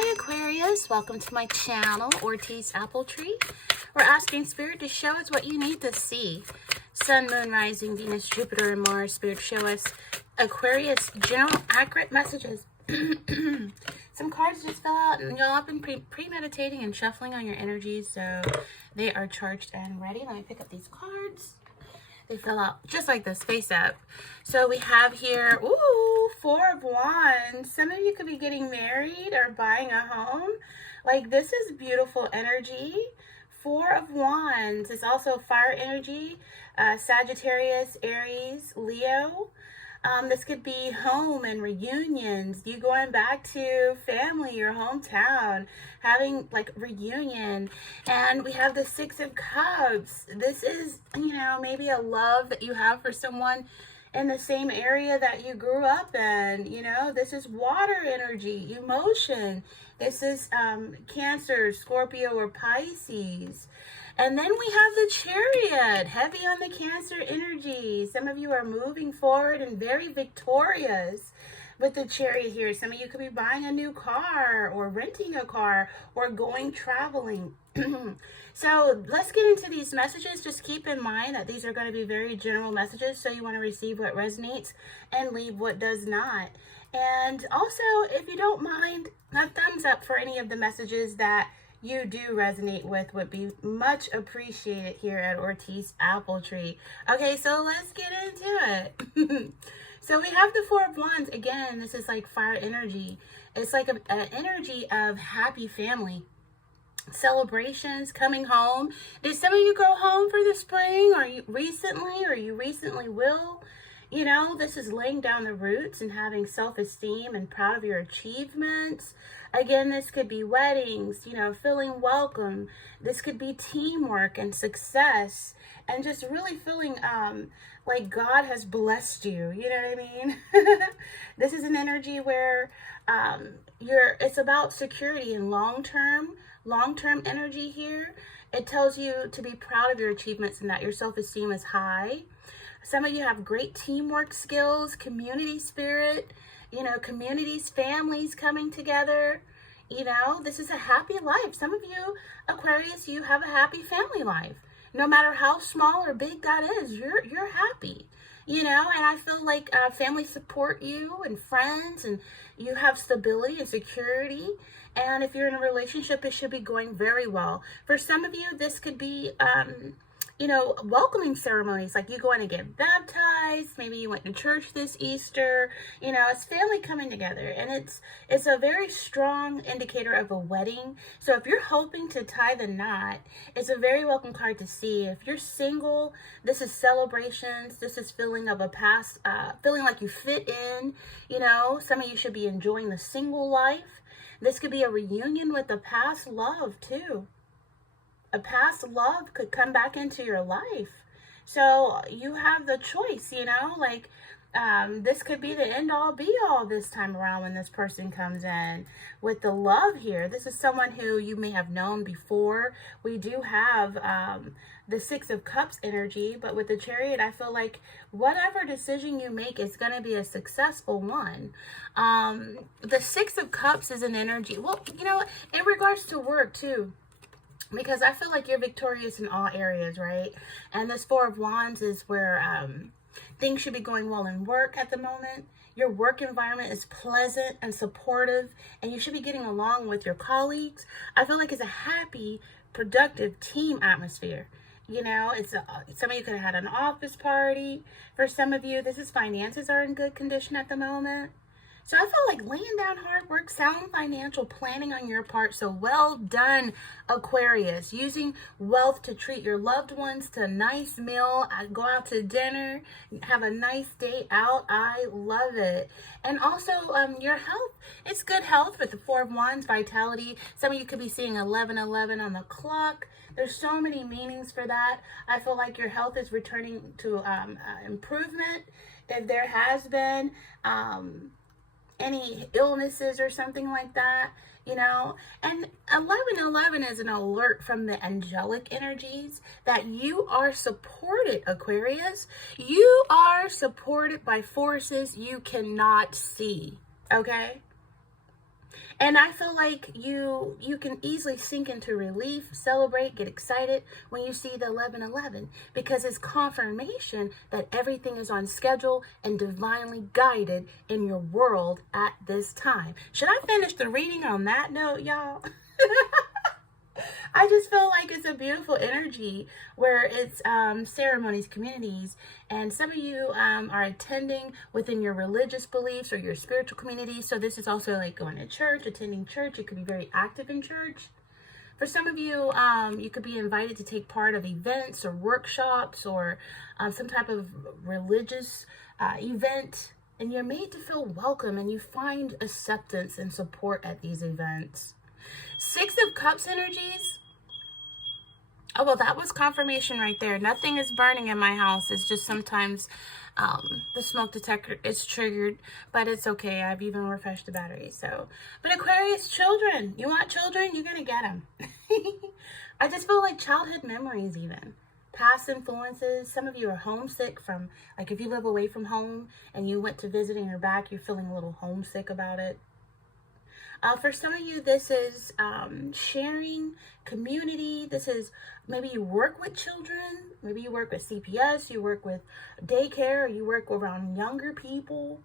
Hi Aquarius, welcome to my channel, Ortiz Apple Tree. We're asking Spirit to show us what you need to see. Sun, Moon, Rising, Venus, Jupiter, and Mars. Spirit, show us Aquarius general accurate messages. Some cards just fell out and y'all have been premeditating and shuffling on your energies, so they are charged and ready. Let me pick up these cards. They fill out just like this, face up. So we have here, ooh, Four of Wands. Some of you could be getting married or buying a home. Like, this is beautiful energy. Four of Wands is also fire energy. Sagittarius, Aries, Leo. This could be home and reunions, you going back to family, your hometown, having like reunion. And we have the Six of Cups. This is, you know, maybe a love that you have for someone in the same area that you grew up in. You know, this is water energy, emotion. This is Cancer, Scorpio, or Pisces. And then we have the Chariot, heavy on the Cancer energy. Some of you are moving forward and very victorious with the Chariot here. Some of you could be buying a new car or renting a car or going traveling. So let's get into these messages. Just keep in mind that these are going to be very general messages, so you want to receive what resonates and leave what does not. And also, if you don't mind, a thumbs up for any of the messages that you do resonate with would be much appreciated here at Ortiz Apple Tree. Okay, so let's get into it. So we have the Four of Wands. Again, this is like fire energy. It's like an energy of happy family. Celebrations, coming home. Did some of you go home for the spring, or you recently will? You know, this is laying down the roots and having self-esteem and proud of your achievements. Again, this could be weddings, you know, feeling welcome. This could be teamwork and success, and just really feeling like God has blessed you. You know what I mean? This is an energy where it's about security and long-term energy here. It tells you to be proud of your achievements and that your self-esteem is high. Some of you have great teamwork skills, community spirit, you know, communities, families coming together. You know, this is a happy life. Some of you, Aquarius, you have a happy family life. No matter how small or big that is, you're happy. You know, and I feel like family support you and friends, and you have stability and security. And if you're in a relationship, it should be going very well. For some of you, this could be you know, welcoming ceremonies, like you going to get baptized, maybe you went to church this Easter. You know, it's family coming together, and it's a very strong indicator of a wedding. So if you're hoping to tie the knot, it's a very welcome card to see. If you're single, this is celebrations. This is feeling of a past, feeling like you fit in. You know, some of you should be enjoying the single life. This could be a reunion with a past love too. A past love could come back into your life. So you have the choice, you know, like this could be the end all be all this time around when this person comes in with the love here. This is someone who you may have known before. We do have the Six of Cups energy, but with the Chariot, I feel like whatever decision you make is going to be a successful one. The Six of Cups is an energy, well, you know, in regards to work too, because I feel like you're victorious in all areas, right? And this Four of Wands is where things should be going well in work at the moment. Your work environment is pleasant and supportive, and you should be getting along with your colleagues. I feel like it's a happy, productive team atmosphere. You know, some of you could have had an office party. For some of you, this is finances are in good condition at the moment. So I feel like laying down hard work, sound financial planning on your part. So well done, Aquarius. Using wealth to treat your loved ones to a nice meal, go out to dinner, have a nice day out. I love it. And also your health. It's good health with the Four of Wands, vitality. Some of you could be seeing 11:11 on the clock. There's so many meanings for that. I feel like your health is returning to improvement. If there has been any illnesses or something like that, you know. And 11:11 is an alert from the angelic energies that you are supported, Aquarius. You are supported by forces you cannot see, okay? And I feel like you can easily sink into relief, celebrate, get excited when you see the 1111, because it's confirmation that everything is on schedule and divinely guided in your world at this time. Should I finish the reading on that note, y'all? I just feel like it's a beautiful energy where it's ceremonies, communities, and some of you are attending within your religious beliefs or your spiritual community. So this is also like going to church, attending church. You could be very active in church. For some of you, you could be invited to take part of events or workshops or some type of religious event, and you're made to feel welcome and you find acceptance and support at these events. Six of Cups energies. Oh, well, that was confirmation right there. Nothing is burning in my house. It's just sometimes the smoke detector is triggered, but it's okay. I've even refreshed the battery. So, but Aquarius, children. You want children? You're going to get them. I just feel like childhood memories even. Past influences. Some of you are homesick from, like if you live away from home and you went to visit and you're back, you're feeling a little homesick about it. For some of you, this is sharing, community. This is maybe you work with children. Maybe you work with CPS, you work with daycare, or you work around younger people.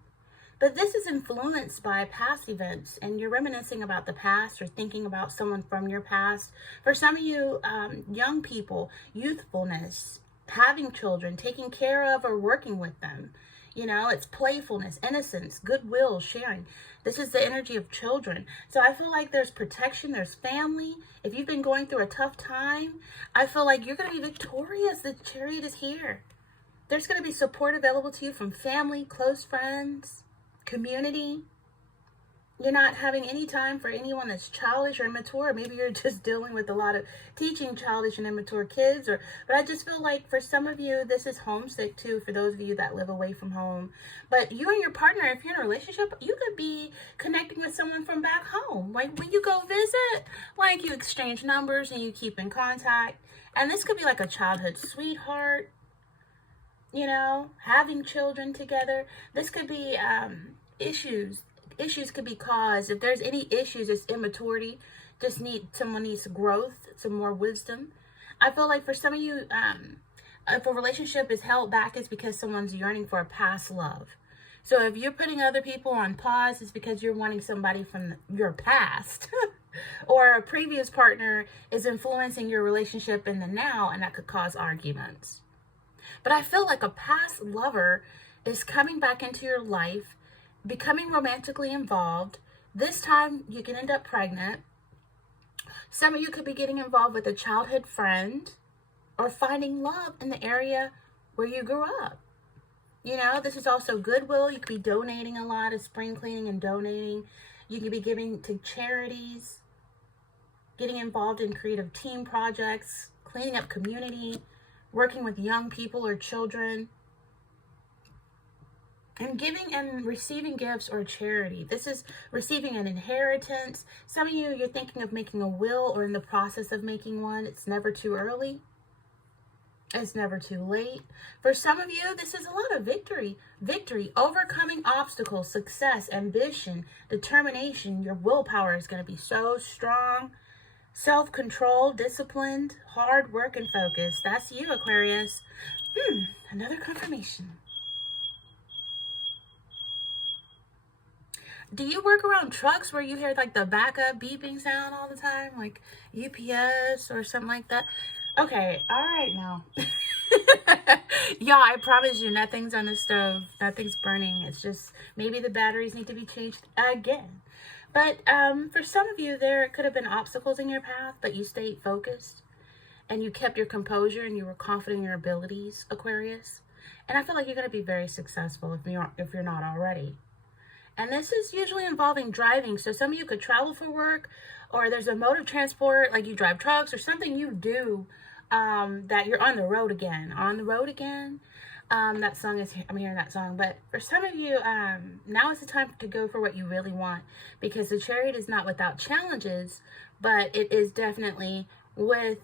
But this is influenced by past events, and you're reminiscing about the past or thinking about someone from your past. For some of you, young people, youthfulness, having children, taking care of or working with them. You know, it's playfulness, innocence, goodwill, sharing. This is the energy of children. So I feel like there's protection, there's family. If you've been going through a tough time, I feel like you're going to be victorious. The Chariot is here. There's going to be support available to you from family, close friends, community. You're not having any time for anyone that's childish or immature. Maybe you're just dealing with a lot of teaching childish and immature kids. But I just feel like for some of you, this is homesick too, for those of you that live away from home. But you and your partner, if you're in a relationship, you could be connecting with someone from back home. Like when you go visit, like you exchange numbers and you keep in contact. And this could be like a childhood sweetheart, you know, having children together. This could be issues. Issues could be caused, if there's any issues, it's immaturity. Someone needs growth, some more wisdom. I feel like for some of you, if a relationship is held back, it's because someone's yearning for a past love. So if you're putting other people on pause, it's because you're wanting somebody from your past. Or a previous partner is influencing your relationship in the now, and that could cause arguments. But I feel like a past lover is coming back into your life, becoming romantically involved. This time you can end up pregnant. Some of you could be getting involved with a childhood friend or finding love in the area where you grew up. You know, this is also goodwill. You could be donating a lot of spring cleaning and donating. You could be giving to charities, getting involved in creative team projects, cleaning up community, working with young people or children. And giving and receiving gifts or charity. This is receiving an inheritance. Some of you, you're thinking of making a will or in the process of making one. It's never too early. It's never too late. For some of you, this is a lot of victory. Victory, overcoming obstacles, success, ambition, determination. Your willpower is going to be so strong. Self-control, disciplined, hard work, and focus. That's you, Aquarius. Another confirmation. Do you work around trucks where you hear like the backup beeping sound all the time? Like UPS or something like that? Okay, all right now. Y'all, I promise you nothing's on the stove. Nothing's burning. It's just maybe the batteries need to be changed again. But for some of you, there could have been obstacles in your path, but you stayed focused and you kept your composure and you were confident in your abilities, Aquarius. And I feel like you're going to be very successful if you're not already. And this is usually involving driving. So some of you could travel for work, or there's a mode of transport, like you drive trucks or something you do that you're on the road again. On the road again. That song is, I'm hearing that song. But for some of you, now is the time to go for what you really want. Because the Chariot is not without challenges, but it is definitely with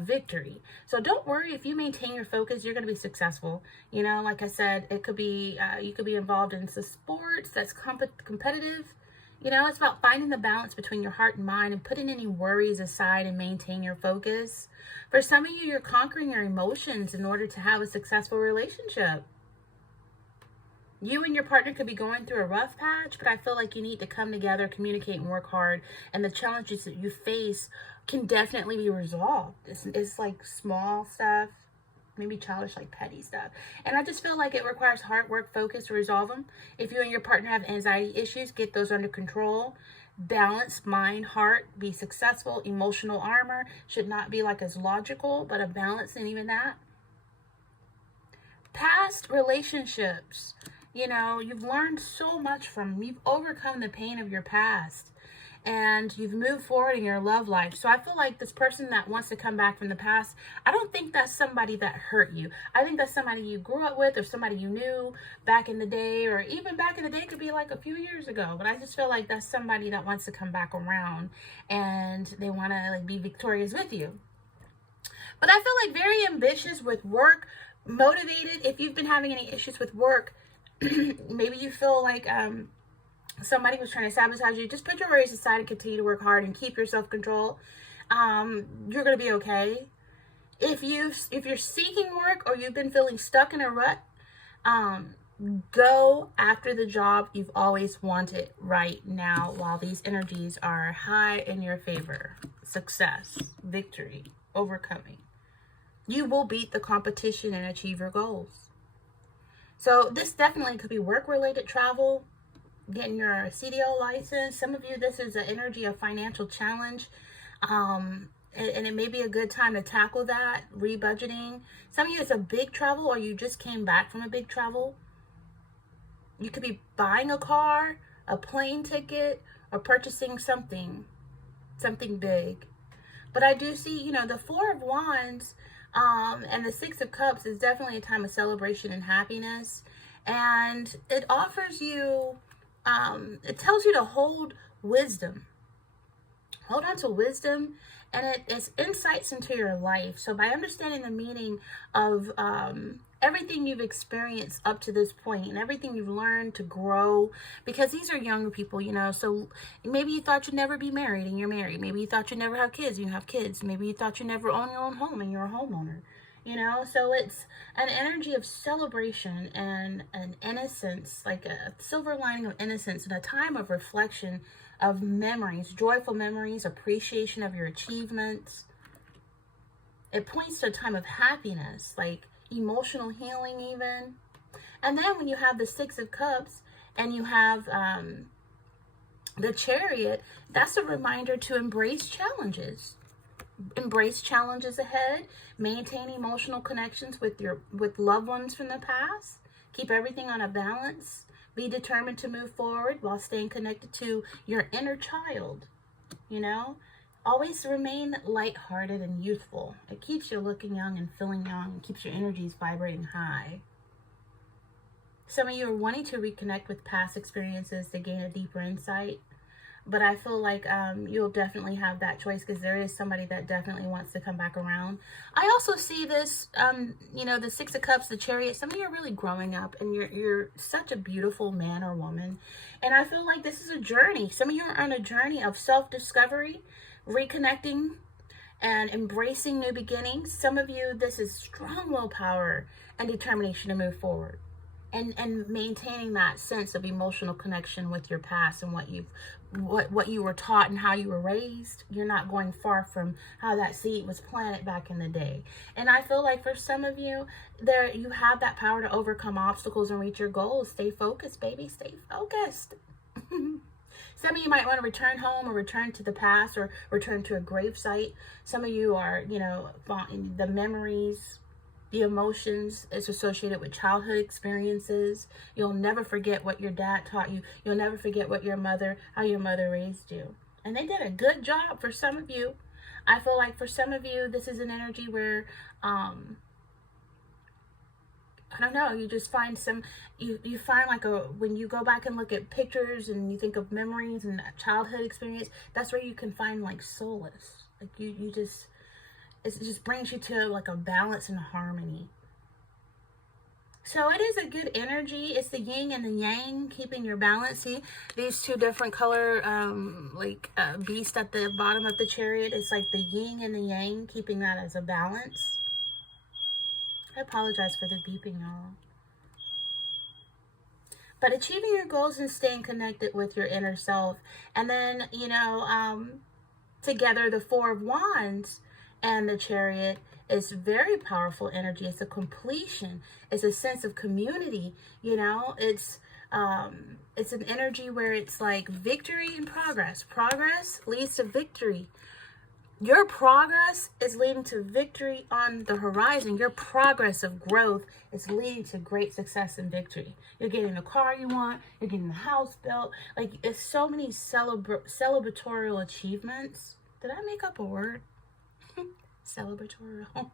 victory. So don't worry, if you maintain your focus, you're going to be successful. You know, like I said, it could be you could be involved in some sports that's competitive. You know, it's about finding the balance between your heart and mind and putting any worries aside and maintain your focus. For some of you, you're conquering your emotions in order to have a successful relationship. You and your partner could be going through a rough patch, but I feel like you need to come together, communicate, and work hard. And the challenges that you face can definitely be resolved. It's like small stuff, maybe childish, like petty stuff. And I just feel like it requires hard work, focus to resolve them. If you and your partner have anxiety issues, get those under control. Balance, mind, heart, be successful. Emotional armor should not be like as logical, but a balance in even that. Past relationships. You know, you've learned so much from them. You've overcome the pain of your past. And you've moved forward in your love life. So I feel like this person that wants to come back from the past, I don't think that's somebody that hurt you. I think that's somebody you grew up with or somebody you knew back in the day, or even back in the day could be like a few years ago. But I just feel like that's somebody that wants to come back around and they want to like be victorious with you. But I feel like very ambitious with work, motivated. If you've been having any issues with work, maybe you feel like somebody was trying to sabotage you, just put your worries aside and continue to work hard and keep your self-control. You're going to be okay. If you're seeking work or you've been feeling stuck in a rut, go after the job you've always wanted right now while these energies are high in your favor. Success, victory, overcoming. You will beat the competition and achieve your goals. So this definitely could be work-related travel, getting your CDL license. Some of you, this is an energy of financial challenge. And it may be a good time to tackle that, rebudgeting. Some of you, it's a big travel or you just came back from a big travel. You could be buying a car, a plane ticket, or purchasing something big. But I do see, you know, the Four of Wands and the Six of Cups is definitely a time of celebration and happiness. And it offers you, it tells you to hold wisdom. Hold on to wisdom, and it's insights into your life. So by understanding the meaning of everything you've experienced up to this point and everything you've learned to grow, because these are younger people, you know, so maybe you thought you'd never be married and you're married. Maybe you thought you'd never have kids and you have kids. Maybe you thought you'd never own your own home and you're a homeowner, you know. So it's an energy of celebration and an innocence, like a silver lining of innocence, and a time of reflection, of memories, joyful memories, appreciation of your achievements. It points to a time of happiness, like emotional healing even. And then when you have the Six of Cups and you have the Chariot, that's a reminder to embrace challenges. Embrace challenges ahead. Maintain emotional connections with loved ones from the past. Keep everything on a balance. Be determined to move forward while staying connected to your inner child, you know. Always remain lighthearted and youthful. It keeps you looking young and feeling young and keeps your energies vibrating high. Some of you are wanting to reconnect with past experiences to gain a deeper insight. But I feel like you'll definitely have that choice because there is somebody that definitely wants to come back around. I also see this, you know, the Six of Cups, the Chariot. Some of you are really growing up and you're such a beautiful man or woman. And I feel like this is a journey. Some of you are on a journey of self-discovery, reconnecting, and embracing new beginnings. Some of you, this is strong willpower and determination to move forward. And maintaining that sense of emotional connection with your past and what you were taught and how you were raised. You're not going far from how that seed was planted back in the day. And I feel like for some of you, you have that power to overcome obstacles and reach your goals. Stay focused, baby. Stay focused. Some of you might want to return home or return to the past or return to a grave site. Some of you are, you know, the memories, the emotions is associated with childhood experiences. You'll never forget what your dad taught you. You'll never forget how your mother raised you. And they did a good job for some of you. I feel like for some of you, this is an energy where, I don't know, you just find you find like when you go back and look at pictures and you think of memories and that childhood experience, that's where you can find like solace. Like it just brings you to like a balance and a harmony. So it is a good energy. It's the yin and the yang, keeping your balance. See, these two different color, beast at the bottom of the chariot. It's like the yin and the yang, keeping that as a balance. I apologize for the beeping, y'all. But achieving your goals and staying connected with your inner self. And then, together, the Four of Wands and the Chariot is very powerful energy. It's a completion. It's a sense of community. It's an energy where it's like victory and progress. Progress leads to victory. Your progress is leading to victory on the horizon. Your progress of growth is leading to great success and victory. You're getting the car you want. You're getting the house built. Like, it's so many celebratorial achievements. Did I make up a word? Celebratorial.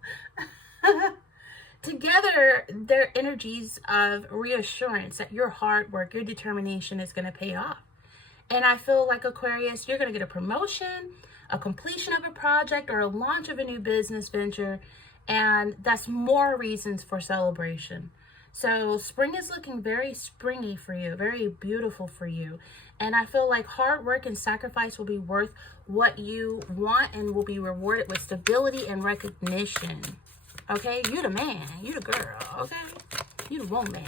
Together, they're energies of reassurance that your hard work, your determination is going to pay off. And I feel like, Aquarius, you're going to get a promotion, a completion of a project, or a launch of a new business venture. And that's more reasons for celebration. So spring is looking very springy for you, very beautiful for you. And I feel like hard work and sacrifice will be worth what you want and will be rewarded with stability and recognition. Okay? You the man. You the girl. Okay? You the woman.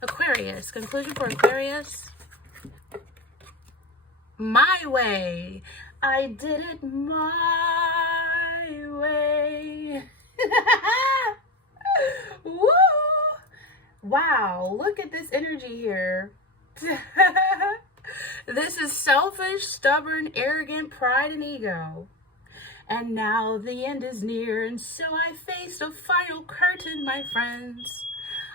Aquarius. Conclusion for Aquarius. My way. I did it my way. Woo! Wow, look at this energy here. This is selfish, stubborn, arrogant, pride, and ego. And now the end is near, and so I face a final curtain, my friends.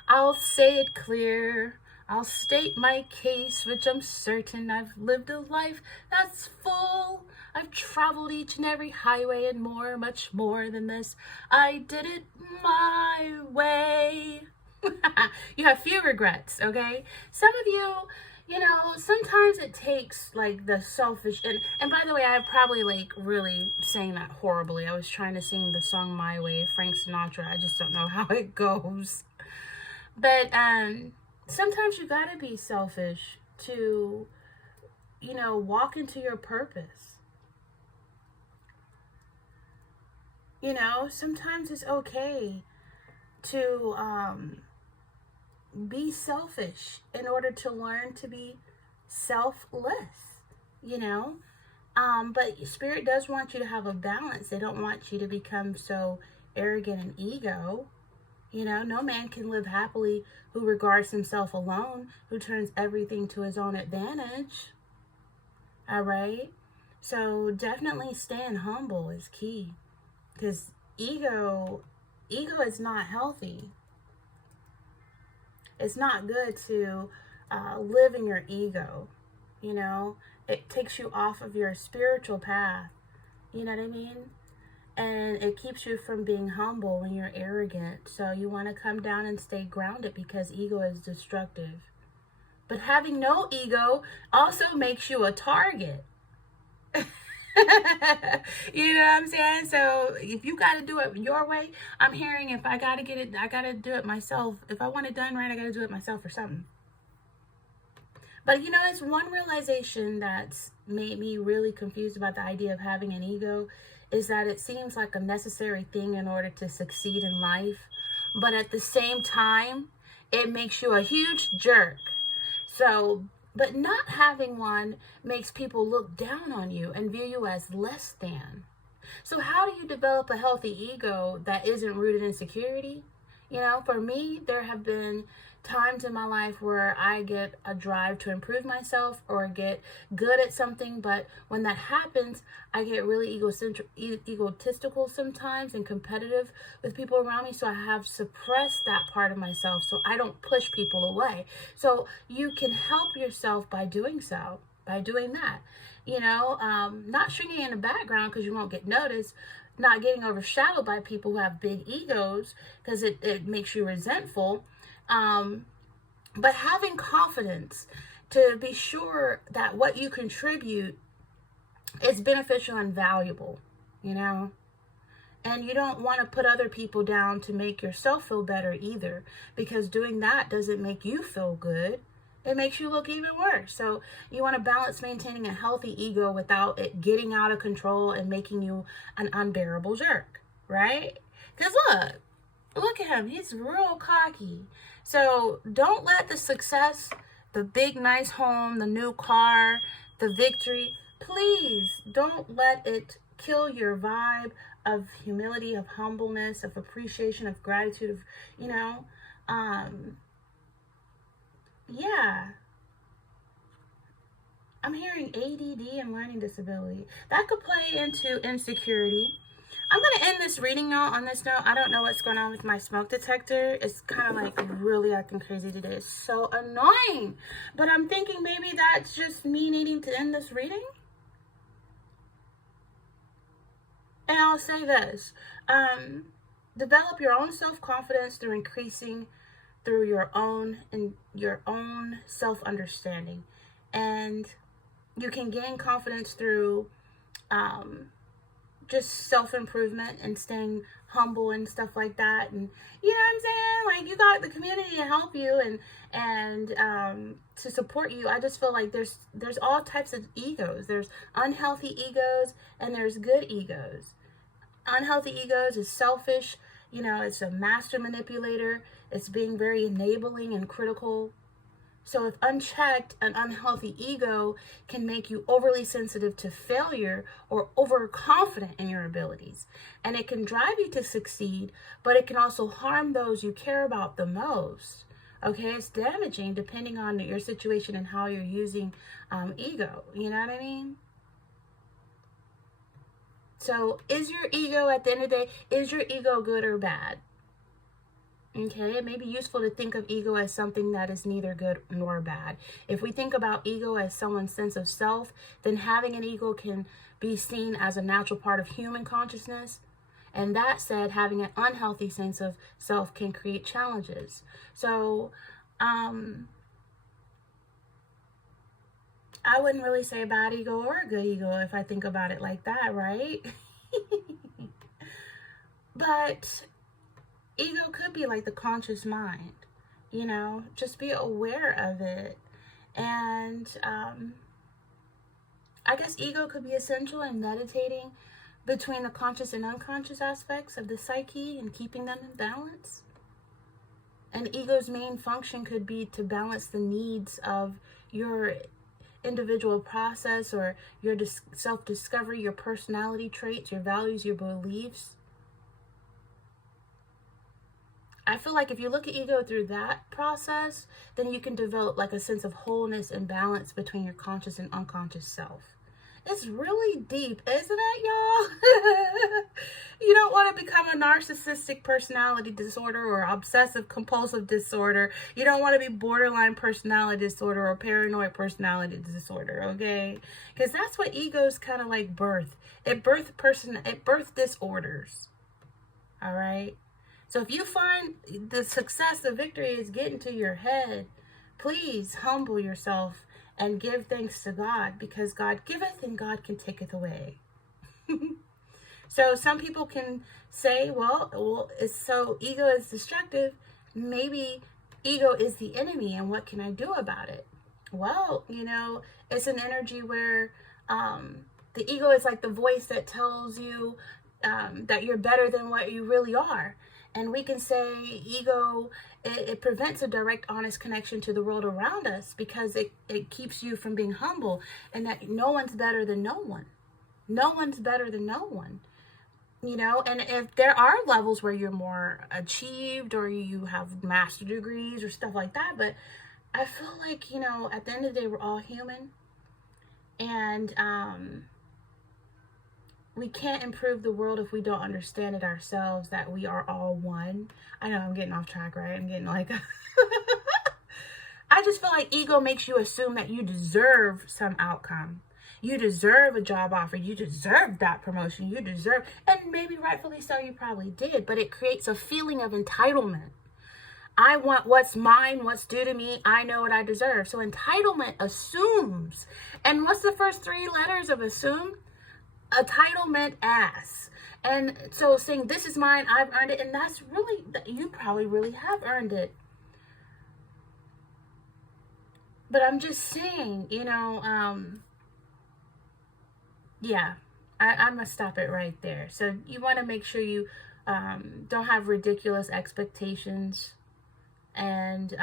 I'll say it clear. I'll state my case, which I'm certain I've lived a life that's full. I've traveled each and every highway and more, much more than this. I did it my way. You have few regrets, okay? Some of you, sometimes it takes like the selfish, and by the way, I probably really sang that horribly. I was trying to sing the song My Way, Frank Sinatra. I just don't know how it goes. But sometimes you gotta be selfish to, walk into your purpose. Sometimes it's okay to be selfish in order to learn to be selfless, but Spirit does want you to have a balance. They don't want you to become so arrogant and ego. No man can live happily who regards himself alone, who turns everything to his own advantage. All right? So definitely staying humble is key, because ego is not healthy. It's not good to live in your ego. It takes you off of your spiritual path. You know what I mean? And it keeps you from being humble when you're arrogant. So you want to come down and stay grounded, because ego is destructive. But having no ego also makes you a target. You know what I'm saying? So if you got to do it your way, I'm hearing if I got to get it, I got to do it myself. If I want it done right, I got to do it myself or something. But it's one realization that's made me really confused about the idea of having an ego, is that it seems like a necessary thing in order to succeed in life. But at the same time, it makes you a huge jerk. But not having one makes people look down on you and view you as less than. So how do you develop a healthy ego that isn't rooted in security? For me, there have been times in my life where I get a drive to improve myself or get good at something, but when that happens, I get really egotistical sometimes and competitive with people around me, so I have suppressed that part of myself so I don't push people away. So you can help yourself by doing that. Not shrinking in the background because you won't get noticed, not getting overshadowed by people who have big egos because it makes you resentful. But having confidence to be sure that what you contribute is beneficial and valuable, And you don't want to put other people down to make yourself feel better either, because doing that doesn't make you feel good. It makes you look even worse. So you want to balance maintaining a healthy ego without it getting out of control and making you an unbearable jerk, right? Because look at him. He's real cocky. So don't let the success, the big nice home, the new car, the victory, please don't let it kill your vibe of humility, of humbleness, of appreciation, of gratitude, of, yeah. I'm hearing ADD and learning disability. That could play into insecurity. I'm going to end this reading note on this note. I don't know what's going on with my smoke detector. It's kind of like really acting crazy today. It's so annoying. But I'm thinking maybe that's just me needing to end this reading. And I'll say this. Develop your own self-confidence through your own self-understanding. And you can gain confidence through just self-improvement and staying humble and stuff like that. And you know what I'm saying? Like, you got the community to help you and to support you. I just feel like there's all types of egos. There's unhealthy egos and there's good egos. Unhealthy egos is selfish. It's a master manipulator. It's being very enabling and critical. So if unchecked, an unhealthy ego can make you overly sensitive to failure or overconfident in your abilities. And it can drive you to succeed, but it can also harm those you care about the most. Okay, it's damaging depending on your situation and how you're using ego. You know what I mean? So is your ego, at the end of the day, is your ego good or bad? Okay, it may be useful to think of ego as something that is neither good nor bad. If we think about ego as someone's sense of self, then having an ego can be seen as a natural part of human consciousness. And that said, having an unhealthy sense of self can create challenges. So, I wouldn't really say a bad ego or a good ego if I think about it like that, right? But ego could be like the conscious mind, just be aware of it. And I guess ego could be essential in meditating between the conscious and unconscious aspects of the psyche and keeping them in balance. And ego's main function could be to balance the needs of your individual process or your self-discovery, your personality traits, your values, your beliefs. I feel like if you look at ego through that process, then you can develop like a sense of wholeness and balance between your conscious and unconscious self. It's really deep, isn't it, y'all? You don't want to become a narcissistic personality disorder or obsessive compulsive disorder. You don't want to be borderline personality disorder or paranoid personality disorder, okay? Because that's what egos kind of like birth. It birth disorders. All right? So if you find the success, the victory is getting to your head, please humble yourself and give thanks to God, because God giveth and God can taketh away. So some people can say, well, so ego is destructive. Maybe ego is the enemy, and what can I do about it? Well, it's an energy where the ego is like the voice that tells you that you're better than what you really are. And we can say ego, it prevents a direct, honest connection to the world around us, because it keeps you from being humble, and that no one's better than no one. No one's better than no one. And if there are levels where you're more achieved or you have master degrees or stuff like that, but I feel like, at the end of the day, we're all human. And we can't improve the world if we don't understand it ourselves, that we are all one. I know I'm getting off track, right? I'm getting like... I just feel like ego makes you assume that you deserve some outcome. You deserve a job offer. You deserve that promotion. You deserve... And maybe rightfully so, you probably did. But it creates a feeling of entitlement. I want what's mine, what's due to me. I know what I deserve. So entitlement assumes. And what's the first three letters of assume? Entitlement ass. And so saying, this is mine, I've earned it, and that's really, you probably really have earned it. But I'm just saying, you know, yeah, I'm going to stop it right there. So you want to make sure you don't have ridiculous expectations. And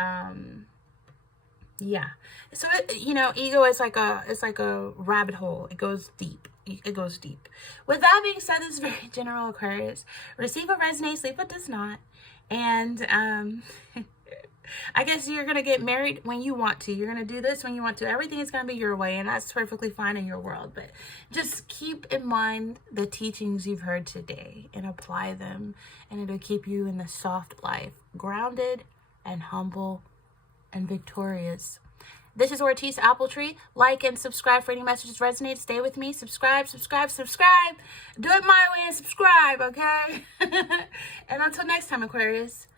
yeah, so you know, ego is like a rabbit hole. It goes deep. It goes deep. With that being said, this is very general, Aquarius. Receive what resonates, leave what does not. And I guess you're going to get married when you want to. You're going to do this when you want to. Everything is going to be your way, and that's perfectly fine in your world. But just keep in mind the teachings you've heard today and apply them, and it'll keep you in the soft life, grounded and humble and victorious. This is Ortiz Appletree. Like and subscribe for any messages resonate. Stay with me. Subscribe, subscribe, subscribe. Do it my way and subscribe, okay? And until next time, Aquarius,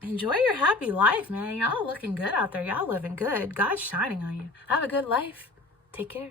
enjoy your happy life, man. Y'all looking good out there. Y'all living good. God's shining on you. Have a good life. Take care.